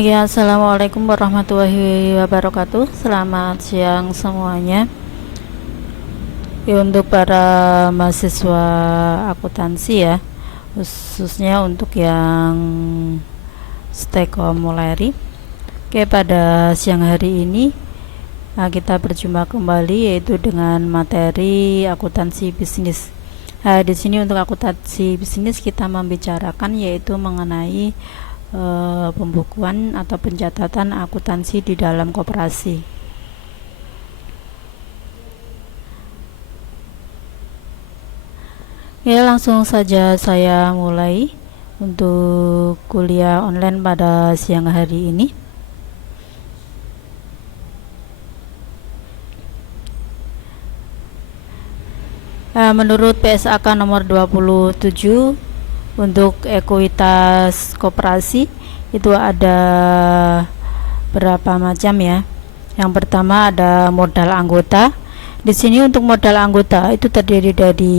Oke, assalamualaikum warahmatullahi wabarakatuh. Selamat siang semuanya. Ya, untuk para mahasiswa akuntansi ya, khususnya untuk yang Stekomulari. Oke, pada siang hari ini kita berjumpa kembali yaitu dengan materi akuntansi bisnis. Di sini untuk akuntansi bisnis kita membicarakan yaitu mengenai pembukuan atau pencatatan akuntansi di dalam koperasi. Ya, langsung saja saya mulai untuk kuliah online pada siang hari ini. Menurut PSAK nomor 27 untuk ekuitas koperasi itu ada berapa macam ya. Yang pertama ada modal anggota. Di sini untuk modal anggota itu terdiri dari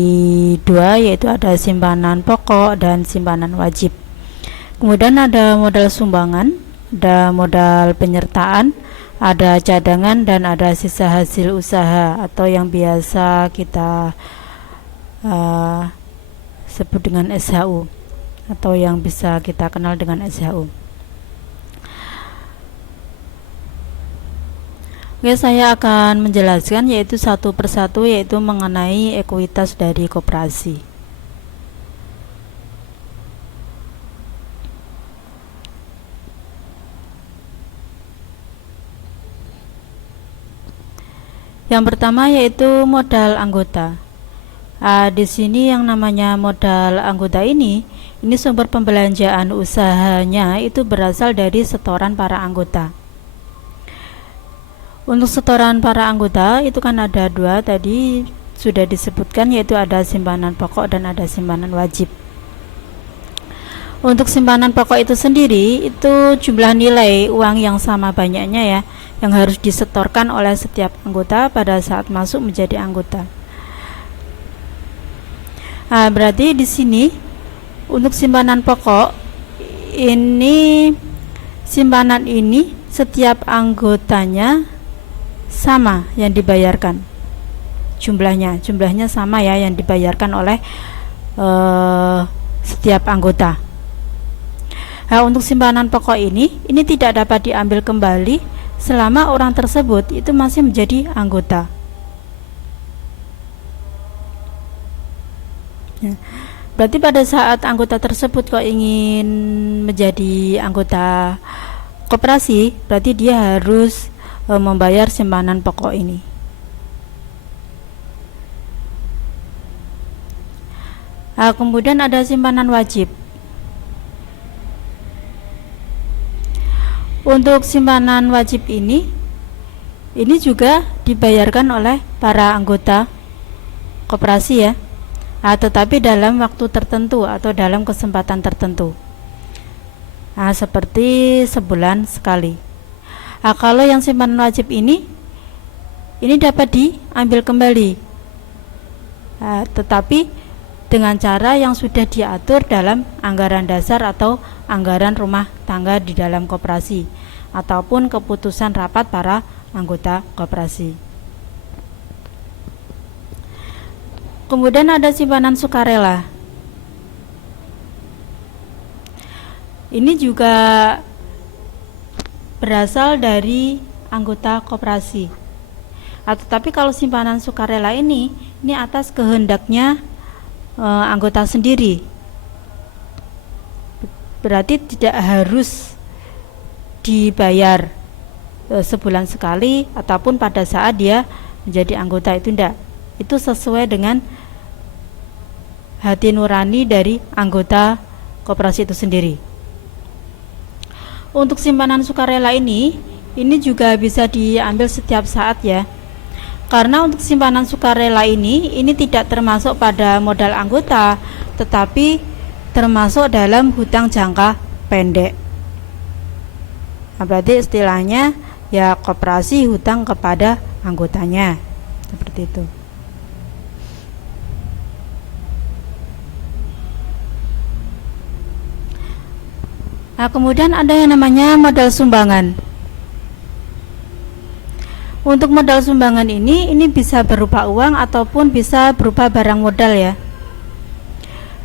dua, yaitu ada simpanan pokok dan simpanan wajib. Kemudian ada modal sumbangan, ada modal penyertaan, ada cadangan, dan ada sisa hasil usaha atau yang biasa kita sebut dengan SHU atau yang bisa kita kenal dengan SHU. Oke, saya akan menjelaskan yaitu satu persatu yaitu mengenai ekuitas dari koperasi. Yang pertama yaitu modal anggota. Di sini yang namanya modal anggota ini sumber pembelanjaan usahanya itu berasal dari setoran para anggota. Untuk setoran para anggota itu kan ada dua, tadi sudah disebutkan, yaitu ada simpanan pokok dan ada simpanan wajib. Untuk simpanan pokok itu sendiri itu jumlah nilai uang yang sama banyaknya ya, yang harus disetorkan oleh setiap anggota pada saat masuk menjadi anggota. Berarti di sini untuk simpanan pokok simpanan ini setiap anggotanya sama yang dibayarkan, jumlahnya sama ya yang dibayarkan oleh setiap anggota. Untuk simpanan pokok ini tidak dapat diambil kembali selama orang tersebut itu masih menjadi anggota. Berarti pada saat anggota tersebut kok ingin menjadi anggota koperasi, berarti dia harus membayar simpanan pokok ini. Kemudian ada simpanan wajib. Untuk simpanan wajib ini juga dibayarkan oleh para anggota koperasi ya. Tetapi dalam waktu tertentu atau dalam kesempatan tertentu, seperti sebulan sekali. Kalau yang simpanan wajib ini dapat diambil kembali, tetapi dengan cara yang sudah diatur dalam anggaran dasar atau anggaran rumah tangga di dalam koperasi ataupun keputusan rapat para anggota koperasi. Kemudian ada simpanan sukarela. Ini juga berasal dari anggota koperasi. Tetapi kalau simpanan sukarela ini atas kehendaknya anggota sendiri. Berarti tidak harus dibayar sebulan sekali ataupun pada saat dia menjadi anggota, itu tidak. Itu sesuai dengan hati nurani dari anggota koperasi itu sendiri. Untuk simpanan sukarela ini juga bisa diambil setiap saat ya. Karena untuk simpanan sukarela ini tidak termasuk pada modal anggota, tetapi termasuk dalam hutang jangka pendek. Berarti istilahnya ya koperasi hutang kepada anggotanya, seperti itu. Nah, kemudian ada yang namanya modal sumbangan. Untuk modal sumbangan ini bisa berupa uang ataupun bisa berupa barang modal ya.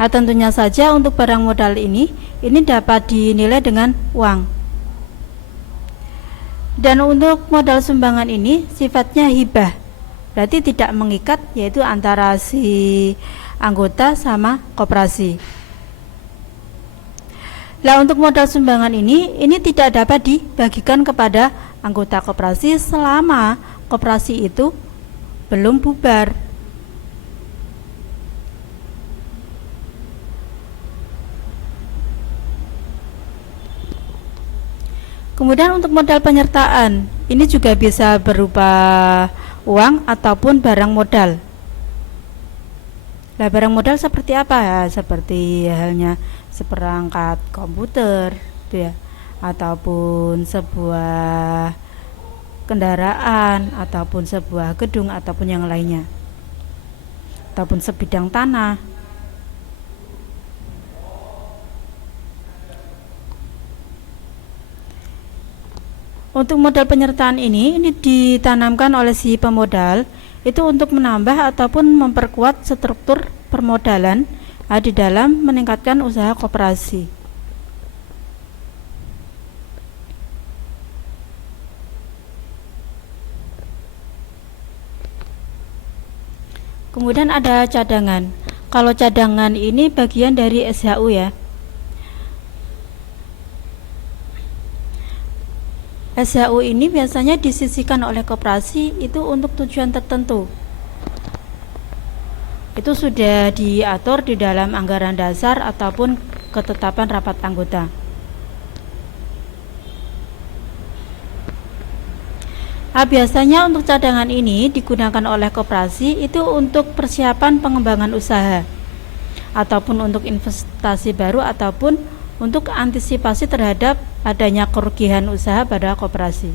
Nah, tentunya saja untuk barang modal ini dapat dinilai dengan uang. Dan untuk modal sumbangan ini sifatnya hibah, berarti tidak mengikat, yaitu antara si anggota sama koperasi. Nah, untuk modal sumbangan ini tidak dapat dibagikan kepada anggota koperasi selama koperasi itu belum bubar. Kemudian untuk modal penyertaan, ini juga bisa berupa uang ataupun barang modal. Nah, barang modal seperti apa ya? Seperti halnya seperangkat komputer, gitu ya, ataupun sebuah kendaraan, ataupun sebuah gedung, ataupun yang lainnya, ataupun sebidang tanah. Untuk modal penyertaan ini ditanamkan oleh si pemodal itu untuk menambah ataupun memperkuat struktur permodalan di dalam meningkatkan usaha koperasi. Kemudian ada cadangan. Kalau cadangan ini bagian dari SHU ya. SHU ini biasanya disisihkan oleh koperasi itu untuk tujuan tertentu. Itu sudah diatur di dalam anggaran dasar ataupun ketetapan rapat anggota. Biasanya untuk cadangan ini digunakan oleh koperasi itu untuk persiapan pengembangan usaha, ataupun untuk investasi baru, ataupun untuk antisipasi terhadap adanya kerugian usaha pada koperasi.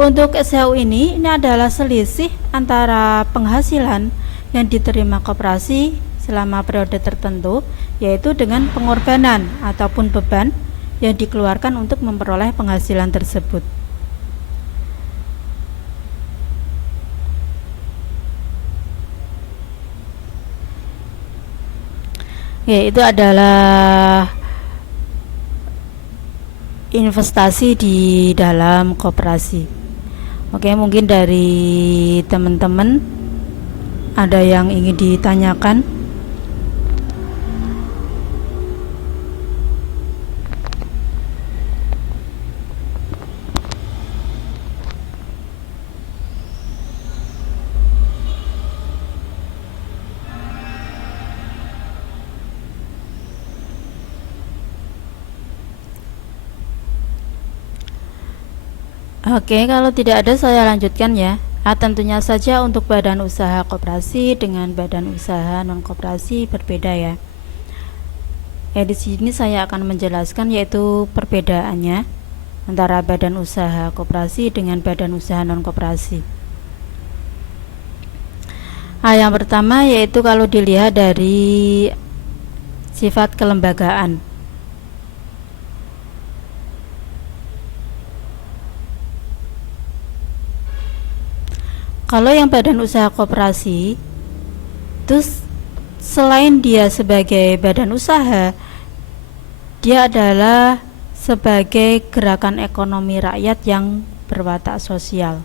Untuk SHU ini adalah selisih antara penghasilan yang diterima koperasi selama periode tertentu, yaitu dengan pengorbanan ataupun beban yang dikeluarkan untuk memperoleh penghasilan tersebut. Ya, itu adalah investasi di dalam koperasi. Oke, mungkin dari teman-teman ada yang ingin ditanyakan? Oke, kalau tidak ada saya lanjutkan ya. Tentunya saja untuk badan usaha koperasi dengan badan usaha non koperasi berbeda ya. Di sini saya akan menjelaskan yaitu perbedaannya antara badan usaha koperasi dengan badan usaha non koperasi. Yang pertama yaitu kalau dilihat dari sifat kelembagaan. Kalau yang badan usaha koperasi, terus selain dia sebagai badan usaha, dia adalah sebagai gerakan ekonomi rakyat yang berwatak sosial.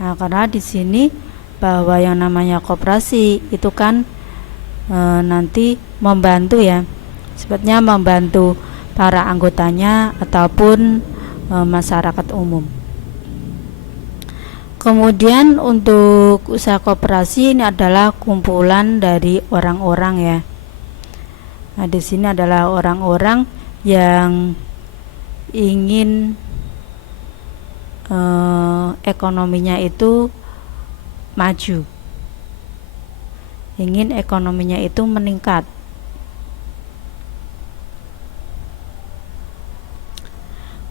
Nah, karena di sini bahwa yang namanya koperasi itu kan nanti membantu ya, sebetulnya membantu para anggotanya ataupun masyarakat umum. Kemudian untuk usaha koperasi ini adalah kumpulan dari orang-orang ya. Nah, di sini adalah orang-orang yang ingin ekonominya itu maju, ingin ekonominya itu meningkat.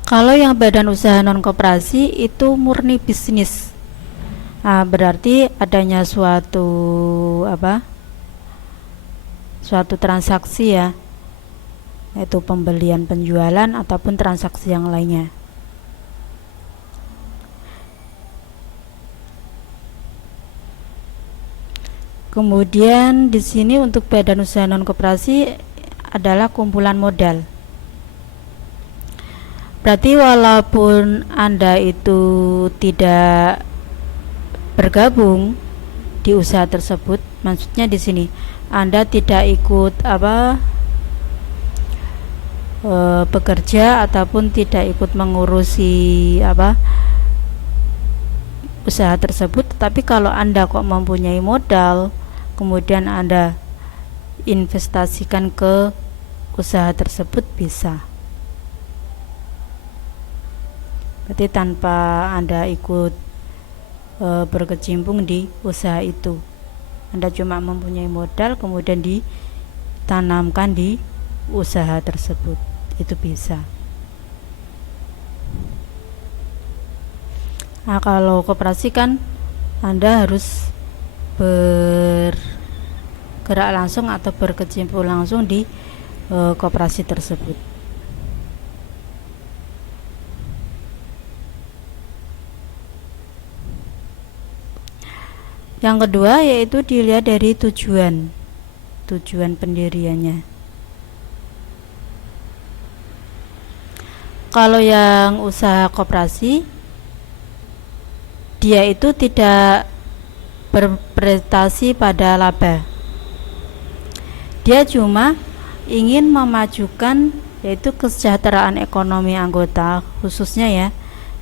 Kalau yang badan usaha non koperasi itu murni bisnis. Berarti adanya suatu transaksi ya, yaitu pembelian, penjualan ataupun transaksi yang lainnya. Kemudian di sini untuk badan usaha non koperasi adalah kumpulan modal. Berarti walaupun Anda itu tidak bergabung di usaha tersebut, maksudnya di sini Anda tidak ikut bekerja ataupun tidak ikut mengurusi usaha tersebut, tapi kalau Anda kok mempunyai modal, kemudian Anda investasikan ke usaha tersebut bisa. Berarti tanpa Anda ikut berkecimpung di usaha itu, Anda cuma mempunyai modal kemudian ditanamkan di usaha tersebut, itu bisa. Kalau koperasi kan Anda harus bergerak langsung atau berkecimpung langsung di koperasi tersebut. Yang kedua yaitu dilihat dari tujuan pendiriannya. Kalau yang usaha koperasi, dia itu tidak berprestasi pada laba. Dia cuma ingin memajukan yaitu kesejahteraan ekonomi anggota, khususnya ya,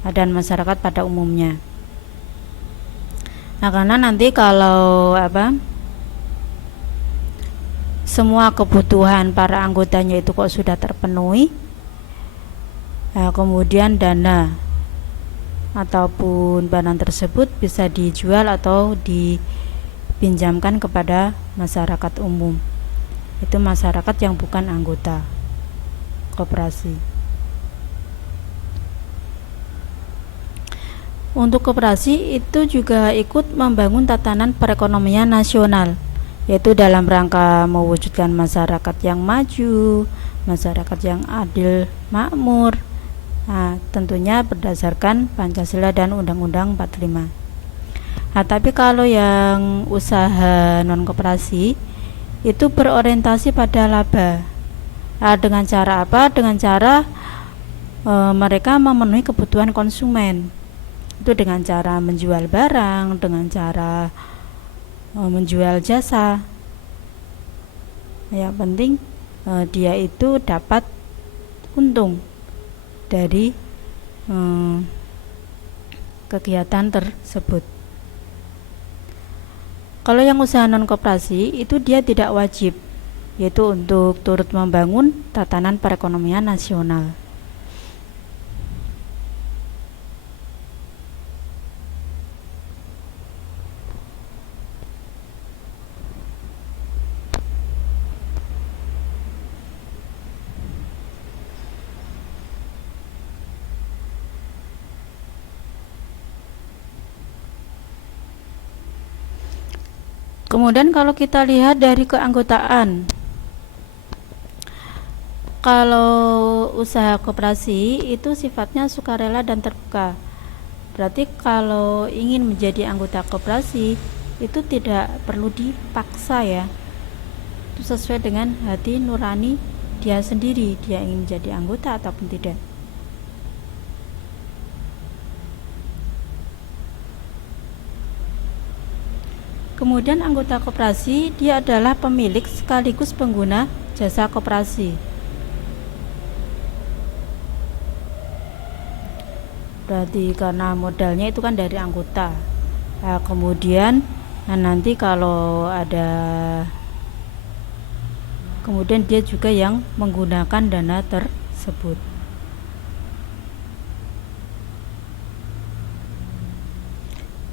dan masyarakat pada umumnya. Nah, karena nanti kalau semua kebutuhan para anggotanya itu kok sudah terpenuhi, kemudian dana ataupun barang tersebut bisa dijual atau dipinjamkan kepada masyarakat umum, itu masyarakat yang bukan anggota koperasi. Untuk koperasi itu juga ikut membangun tatanan perekonomian nasional, yaitu dalam rangka mewujudkan masyarakat yang maju, masyarakat yang adil, makmur, tentunya berdasarkan Pancasila dan Undang-Undang 45. Tapi kalau yang usaha non koperasi itu berorientasi pada laba. Dengan cara apa? Dengan cara mereka memenuhi kebutuhan konsumen. Itu dengan cara menjual barang, dengan cara menjual jasa. Yang penting dia itu dapat untung dari kegiatan tersebut. Kalau yang usaha non koperasi itu dia tidak wajib, yaitu untuk turut membangun tatanan perekonomian nasional. Kemudian kalau kita lihat dari keanggotaan, kalau usaha koperasi itu sifatnya sukarela dan terbuka. Berarti kalau ingin menjadi anggota koperasi itu tidak perlu dipaksa ya. Itu sesuai dengan hati nurani dia sendiri, dia ingin menjadi anggota ataupun tidak. Kemudian anggota koperasi dia adalah pemilik sekaligus pengguna jasa koperasi. Berarti karena modalnya itu kan dari anggota. Kemudian nanti kalau kemudian dia juga yang menggunakan dana tersebut.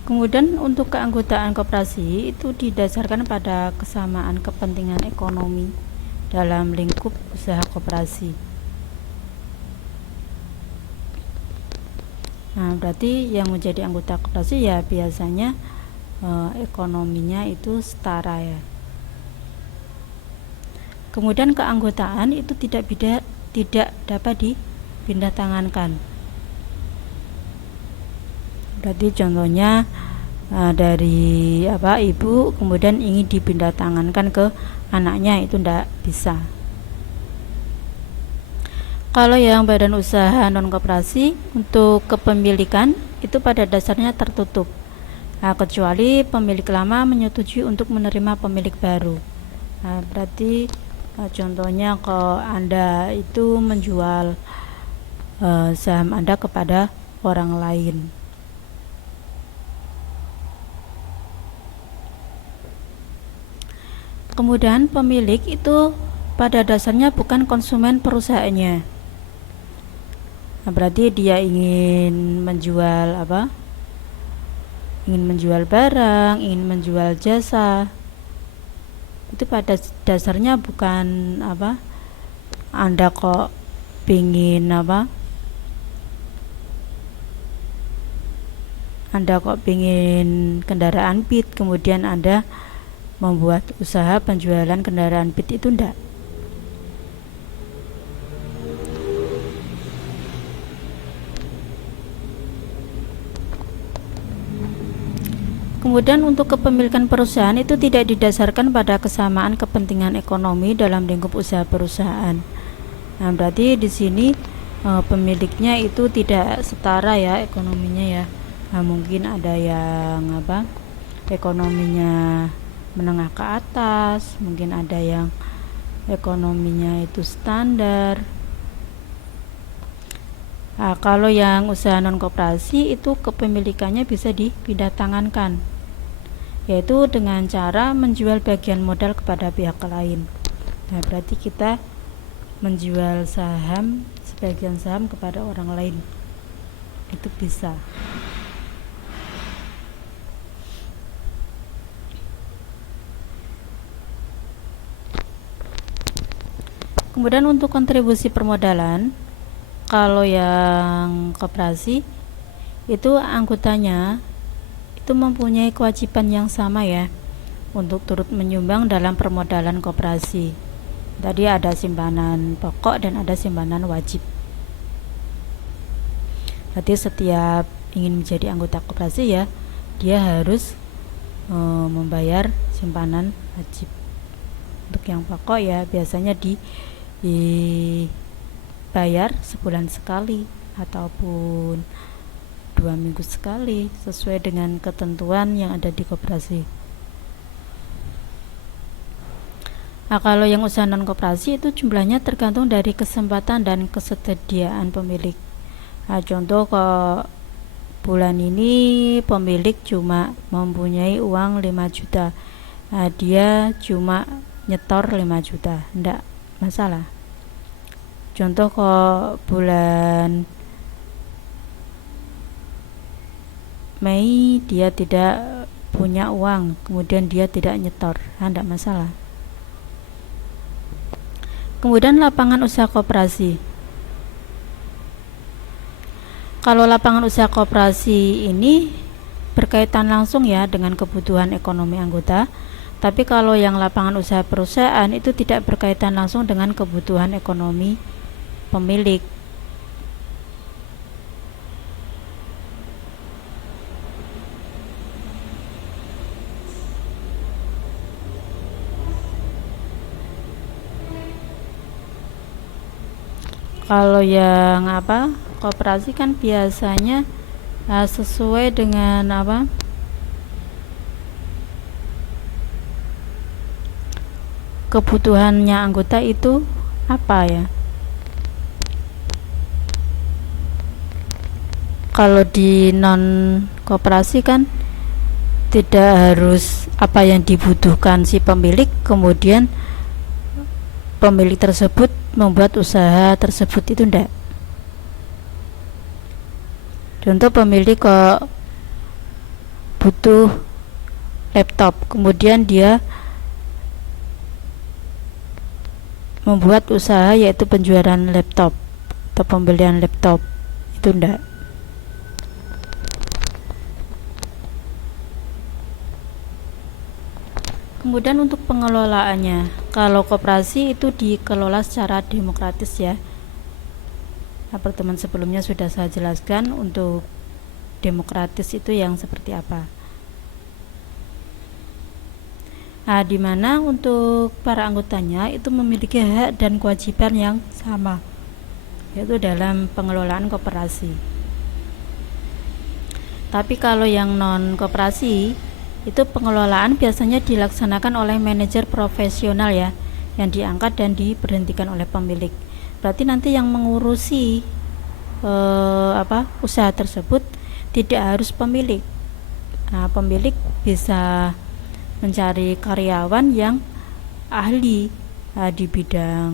Kemudian untuk keanggotaan koperasi itu didasarkan pada kesamaan kepentingan ekonomi dalam lingkup usaha koperasi. Nah, berarti yang menjadi anggota koperasi ya biasanya ekonominya itu setara ya. Kemudian keanggotaan itu tidak dapat dipindah tangankan. Berarti contohnya dari ibu kemudian ingin dipindah tangankan ke anaknya, itu tidak bisa. Kalau yang badan usaha non koperasi, untuk kepemilikan itu pada dasarnya tertutup, kecuali pemilik lama menyetujui untuk menerima pemilik baru. Berarti contohnya kalau Anda itu menjual saham Anda kepada orang lain. Kemudian pemilik itu pada dasarnya bukan konsumen perusahaannya. Berarti dia ingin menjual ingin menjual barang, ingin menjual jasa. Itu pada dasarnya bukan Anda kok pingin Anda kok pingin kendaraan Beat, kemudian Anda membuat usaha penjualan kendaraan Beat, itu enggak. Kemudian untuk kepemilikan perusahaan itu tidak didasarkan pada kesamaan kepentingan ekonomi dalam lingkup usaha perusahaan. Nah, berarti di sini pemiliknya itu tidak setara ya ekonominya ya. Nah, mungkin ada yang ekonominya menengah ke atas, mungkin ada yang ekonominya itu standar. Nah, kalau yang usaha non koperasi itu kepemilikannya bisa dipindah tangankan, yaitu dengan cara menjual bagian modal kepada pihak lain. Nah, berarti kita menjual sebagian saham kepada orang lain, itu bisa. Kemudian untuk kontribusi permodalan, kalau yang koperasi itu anggotanya itu mempunyai kewajiban yang sama ya untuk turut menyumbang dalam permodalan koperasi. Tadi ada simpanan pokok dan ada simpanan wajib. Berarti setiap ingin menjadi anggota koperasi ya, dia harus membayar simpanan wajib. Untuk yang pokok ya biasanya dibayar sebulan sekali ataupun 2 minggu sekali sesuai dengan ketentuan yang ada di koperasi. Nah, kalau yang usaha non koperasi itu jumlahnya tergantung dari kesempatan dan kesediaan pemilik. Nah, contoh ke bulan ini pemilik cuma mempunyai uang 5 juta. Nah, dia cuma nyetor 5 juta, enggak masalah. Contoh ke bulan Mei dia tidak punya uang, kemudian dia tidak nyetor, enggak masalah. Kemudian lapangan usaha koperasi. Kalau lapangan usaha koperasi ini berkaitan langsung ya dengan kebutuhan ekonomi anggota. Tapi kalau yang lapangan usaha perusahaan itu tidak berkaitan langsung dengan kebutuhan ekonomi pemilik. Kalau yang koperasi kan biasanya sesuai dengan kebutuhannya anggota itu apa ya. Kalau di non koperasi kan tidak harus apa yang dibutuhkan si pemilik, kemudian pemilik tersebut membuat usaha tersebut, itu enggak. Contoh pemilik kok butuh laptop, kemudian dia membuat usaha yaitu penjualan laptop atau pembelian laptop, itu enggak. Kemudian untuk pengelolaannya, kalau koperasi itu dikelola secara demokratis ya. Pertemuan sebelumnya sudah saya jelaskan untuk demokratis itu yang seperti apa. Nah, di mana untuk para anggotanya itu memiliki hak dan kewajiban yang sama, yaitu dalam pengelolaan koperasi. Tapi kalau yang non koperasi itu pengelolaan biasanya dilaksanakan oleh manajer profesional ya, yang diangkat dan diberhentikan oleh pemilik. Berarti nanti yang mengurusi usaha tersebut tidak harus pemilik. Nah, pemilik bisa mencari karyawan yang ahli di bidang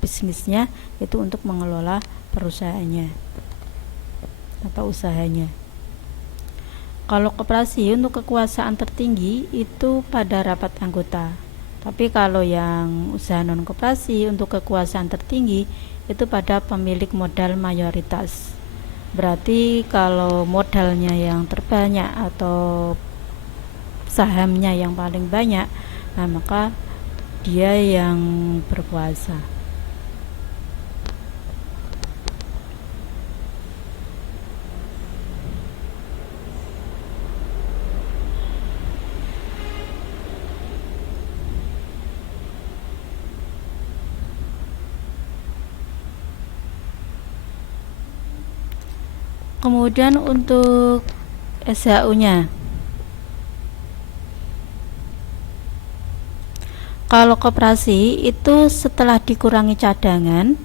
bisnisnya, itu untuk mengelola perusahaannya atau usahanya. Kalau koperasi untuk kekuasaan tertinggi itu pada rapat anggota. Tapi kalau yang usaha non koperasi untuk kekuasaan tertinggi itu pada pemilik modal mayoritas. Berarti kalau modalnya yang terbanyak atau sahamnya yang paling banyak, nah maka dia yang berkuasa. Kemudian untuk SHU-nya, kalau koperasi itu setelah dikurangi cadangan,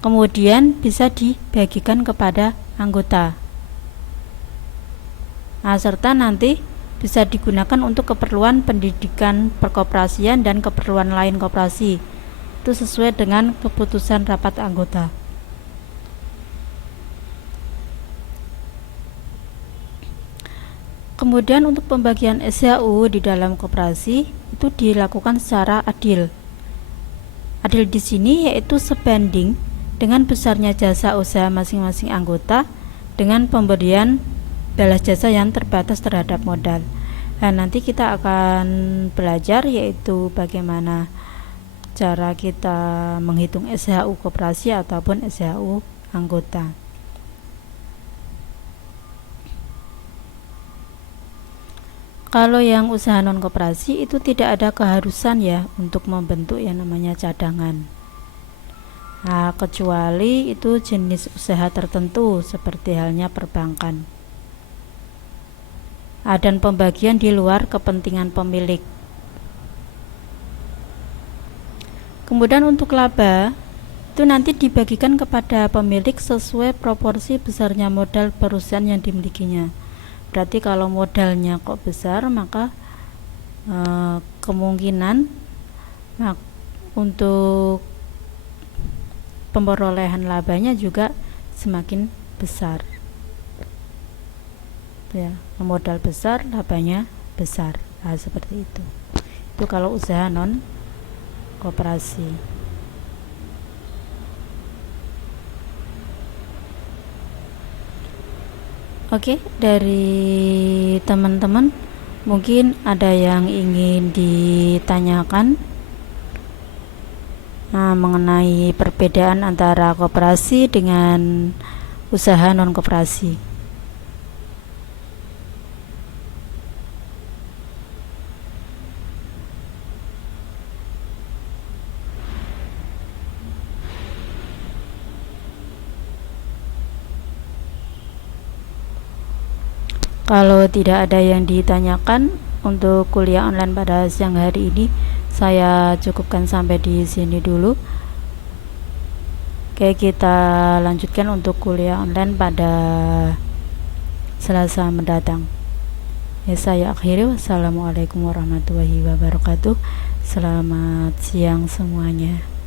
kemudian bisa dibagikan kepada anggota. Nah, serta nanti bisa digunakan untuk keperluan pendidikan perkoperasian dan keperluan lain koperasi. Itu sesuai dengan keputusan rapat anggota. Kemudian untuk pembagian SHU di dalam koperasi itu dilakukan secara adil. Adil di sini yaitu sebanding dengan besarnya jasa usaha masing-masing anggota dengan pemberian balas jasa yang terbatas terhadap modal. Nah, nanti kita akan belajar yaitu bagaimana cara kita menghitung SHU koperasi ataupun SHU anggota. Kalau yang usaha non koperasi itu tidak ada keharusan ya untuk membentuk yang namanya cadangan. Nah, kecuali itu jenis usaha tertentu seperti halnya perbankan. Dan pembagian di luar kepentingan pemilik. Kemudian untuk laba itu nanti dibagikan kepada pemilik sesuai proporsi besarnya modal perusahaan yang dimilikinya. Berarti kalau modalnya kok besar, maka kemungkinan untuk pemerolehan labanya juga semakin besar. Ya, modal besar, labanya besar. Nah, seperti itu. Itu kalau usaha non koperasi. Oke, dari teman-teman mungkin ada yang ingin ditanyakan mengenai perbedaan antara koperasi dengan usaha non koperasi. Kalau tidak ada yang ditanyakan untuk kuliah online pada siang hari ini, saya cukupkan sampai di sini dulu. Oke, kita lanjutkan untuk kuliah online pada Selasa mendatang. Ya, saya akhiri. Wassalamualaikum warahmatullahi wabarakatuh. Selamat siang semuanya.